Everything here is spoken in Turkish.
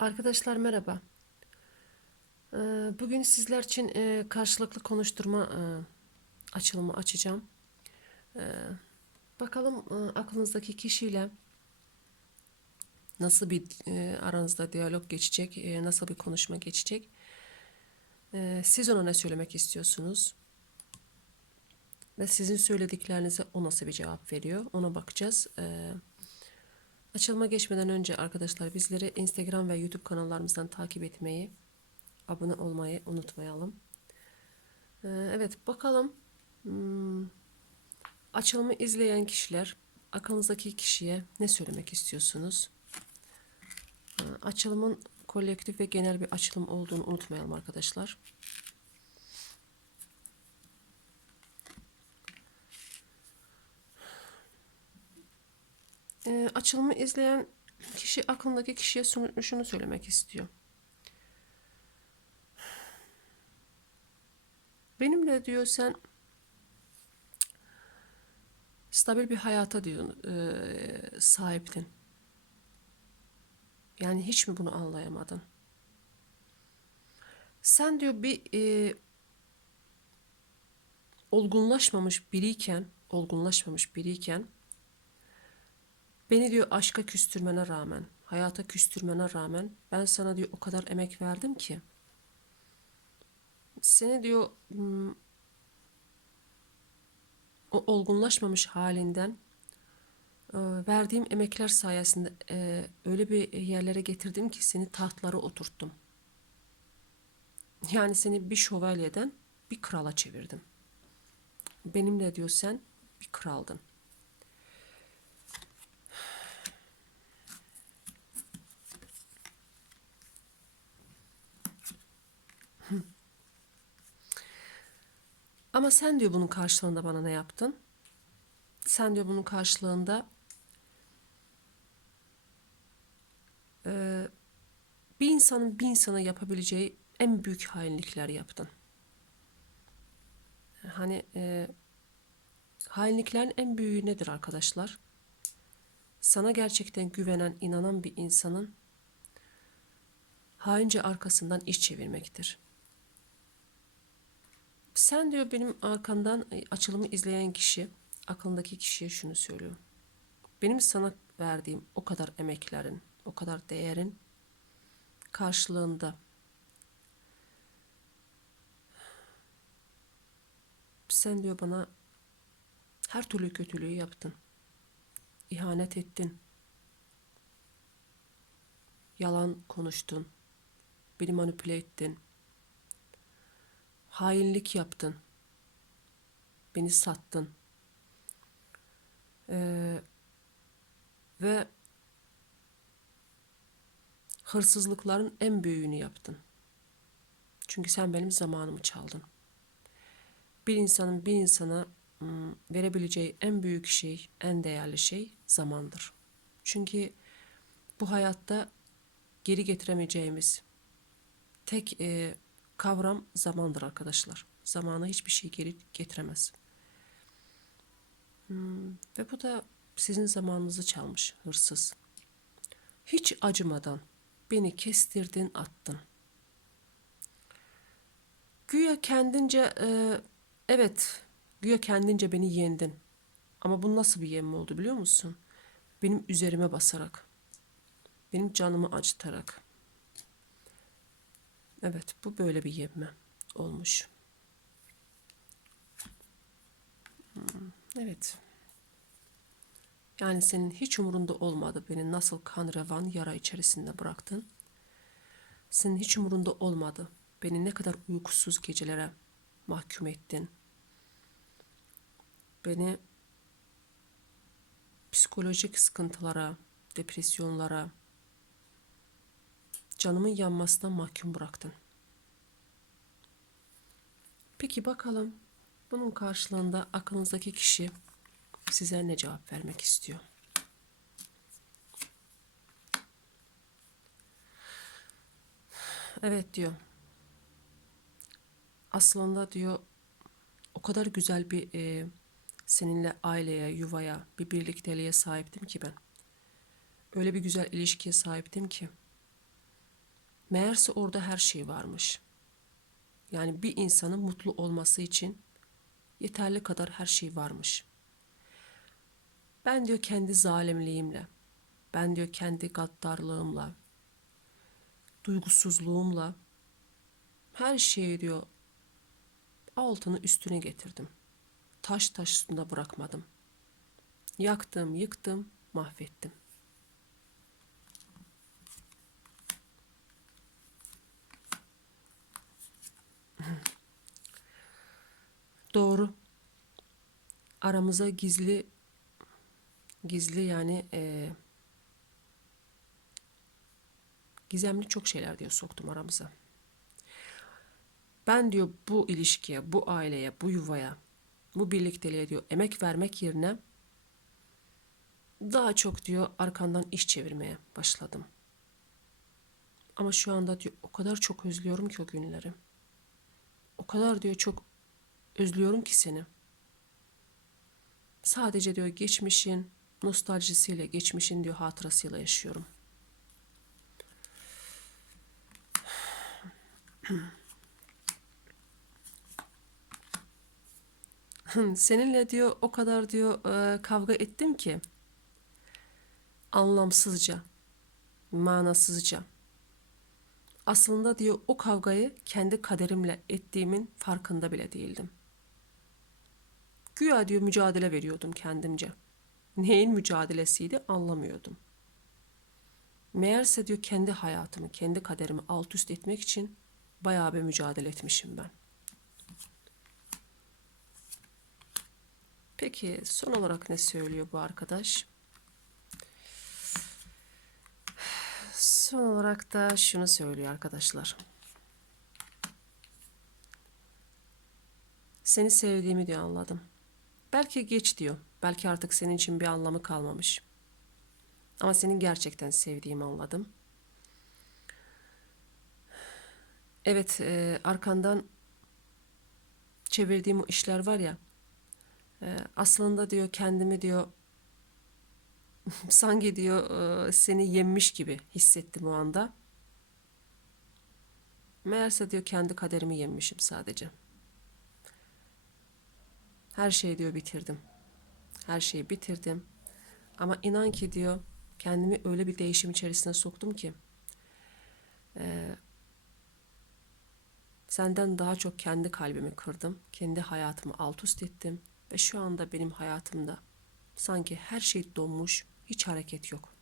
Arkadaşlar merhaba. Ee, Bugün sizler için e, karşılıklı konuşturma e, açılımı açacağım. Ee, Bakalım e, aklınızdaki kişiyle nasıl bir aranızda diyalog geçecek, nasıl bir konuşma geçecek. Ee, Siz ona ne söylemek istiyorsunuz? Ve sizin söylediklerinize o nasıl bir cevap veriyor? Ona bakacağız. Ee, Açılıma geçmeden önce arkadaşlar bizleri Instagram ve YouTube kanallarımızdan takip etmeyi, abone olmayı unutmayalım. Ee, evet bakalım hmm, açılımı izleyen kişiler aklınızdaki kişiye ne söylemek istiyorsunuz? Ee, açılımın kolektif ve genel bir açılım olduğunu unutmayalım arkadaşlar. Ee, açılımı izleyen kişi aklındaki kişiye şunu söylemek istiyor. Benimle diyor sen stabil bir hayata diyor e, sahiptin. Yani hiç mi bunu anlayamadın? Sen diyor bir e, olgunlaşmamış biriyken, olgunlaşmamış biriyken Beni diyor aşka küstürmene rağmen, hayata küstürmene rağmen ben sana diyor o kadar emek verdim ki. Seni diyor hmm, o olgunlaşmamış halinden e, verdiğim emekler sayesinde e, öyle bir yerlere getirdim ki seni tahtlara oturttum. Yani seni bir şövalyeden bir krala çevirdim. Benimle diyor sen bir kraldın. Ama sen diyor bunun karşılığında bana ne yaptın? Sen diyor bunun karşılığında e, bir insanın bir insana yapabileceği en büyük hainlikler yaptın. Hani e, hainliklerin en büyüğü nedir arkadaşlar? Sana gerçekten güvenen, inanan bir insanın haince arkasından iş çevirmektir. Sen diyor benim arkamdan e, açılımı izleyen kişi, aklındaki kişiye şunu söylüyor. Benim sana verdiğim o kadar emeklerin, o kadar değerin karşılığında sen diyor bana her türlü kötülüğü yaptın. İhanet ettin. Yalan konuştun. Beni manipüle ettin hainlik yaptın. Beni sattın. Ee, ve hırsızlıkların en büyüğünü yaptın. Çünkü sen benim zamanımı çaldın. Bir insanın bir insana verebileceği en büyük şey, en değerli şey zamandır. Çünkü bu hayatta geri getiremeyeceğimiz tek e, kavram zamandır arkadaşlar. Zamana hiçbir şey geri getiremez. Hmm, ve bu da sizin zamanınızı çalmış hırsız. Hiç acımadan beni kestirdin attın. Güya kendince e, evet güya kendince beni yendin. Ama bu nasıl bir yenme oldu biliyor musun? Benim üzerime basarak. Benim canımı acıtarak. Evet bu böyle bir yeme olmuş. Hmm, evet. Yani senin hiç umurunda olmadı beni nasıl kan revan yara içerisinde bıraktın. Senin hiç umurunda olmadı beni ne kadar uykusuz gecelere mahkum ettin. Beni psikolojik sıkıntılara, depresyonlara, canımın yanmasına mahkum bıraktın. Peki bakalım bunun karşılığında aklınızdaki kişi size ne cevap vermek istiyor? Evet diyor. Aslında diyor o kadar güzel bir e, seninle aileye, yuvaya, bir birlikteliğe sahiptim ki ben. Öyle bir güzel ilişkiye sahiptim ki. Meğerse orada her şey varmış. Yani bir insanın mutlu olması için yeterli kadar her şey varmış. Ben diyor kendi zalimliğimle, ben diyor kendi gaddarlığımla, duygusuzluğumla her şeyi diyor altını üstüne getirdim. Taş taş üstünde bırakmadım. Yaktım, yıktım, mahvettim. Doğru. Aramıza gizli gizli yani eee, gizemli çok şeyler diyor soktum aramıza. Ben diyor bu ilişkiye, bu aileye, bu yuvaya, bu birlikteliğe diyor emek vermek yerine daha çok diyor arkandan iş çevirmeye başladım. Ama şu anda diyor o kadar çok özlüyorum ki o günleri. O kadar diyor çok özlüyorum ki seni. Sadece diyor geçmişin nostaljisiyle, geçmişin diyor hatırasıyla yaşıyorum. Seninle diyor o kadar diyor e, kavga ettim ki anlamsızca, manasızca. Aslında diyor o kavgayı kendi kaderimle ettiğimin farkında bile değildim. Güya diyor mücadele veriyordum kendimce. Neyin mücadelesiydi anlamıyordum. Meğerse diyor kendi hayatımı, kendi kaderimi alt üst etmek için bayağı bir mücadele etmişim ben. Peki son olarak ne söylüyor bu arkadaş? Son olarak da şunu söylüyor arkadaşlar. Seni sevdiğimi diyor anladım. Belki geç diyor. Belki artık senin için bir anlamı kalmamış. Ama senin gerçekten sevdiğimi anladım. Evet, e, arkandan çevirdiğim o işler var ya. e, aslında diyor kendimi diyor sanki diyor e, seni yenmiş gibi hissettim o anda. Meğerse diyor kendi kaderimi yenmişim sadece. Her şeyi diyor bitirdim. Her şeyi bitirdim. Ama inan ki diyor kendimi öyle bir değişim içerisine soktum ki e, senden daha çok kendi kalbimi kırdım. Kendi hayatımı alt üst ettim. Ve şu anda benim hayatımda sanki her şey donmuş, hiç hareket yok.